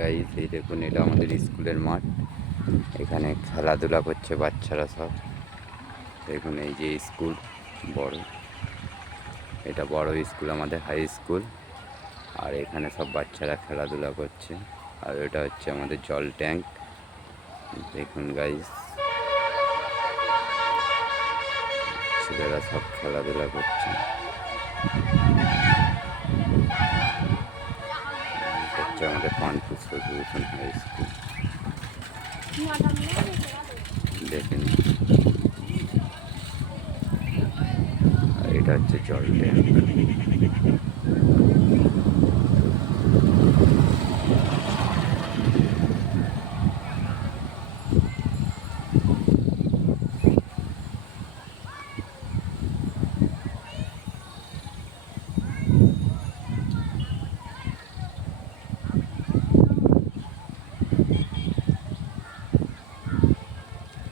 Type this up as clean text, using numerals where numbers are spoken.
Guys, এই দেখুন এটা আমাদের স্কুলের মাঠ। এখানে খেলাধুলা করছে বাচ্চারা সব। দেখুন এই যে স্কুল বড়, এটা বড় স্কুল আমাদের হাই স্কুল। আর এখানে সব বাচ্চারা খেলাধুলা করছে। আর এটা হচ্ছে আমাদের জল ট্যাঙ্ক। দেখুন গাইস, ছেলেরা সব খেলাধুলা করছে। হচ্ছে আমাদের পানপুর শশীভূষণ হাই স্কুল। দেখেন, আর এটা হচ্ছে জল ট্যাঙ্ক।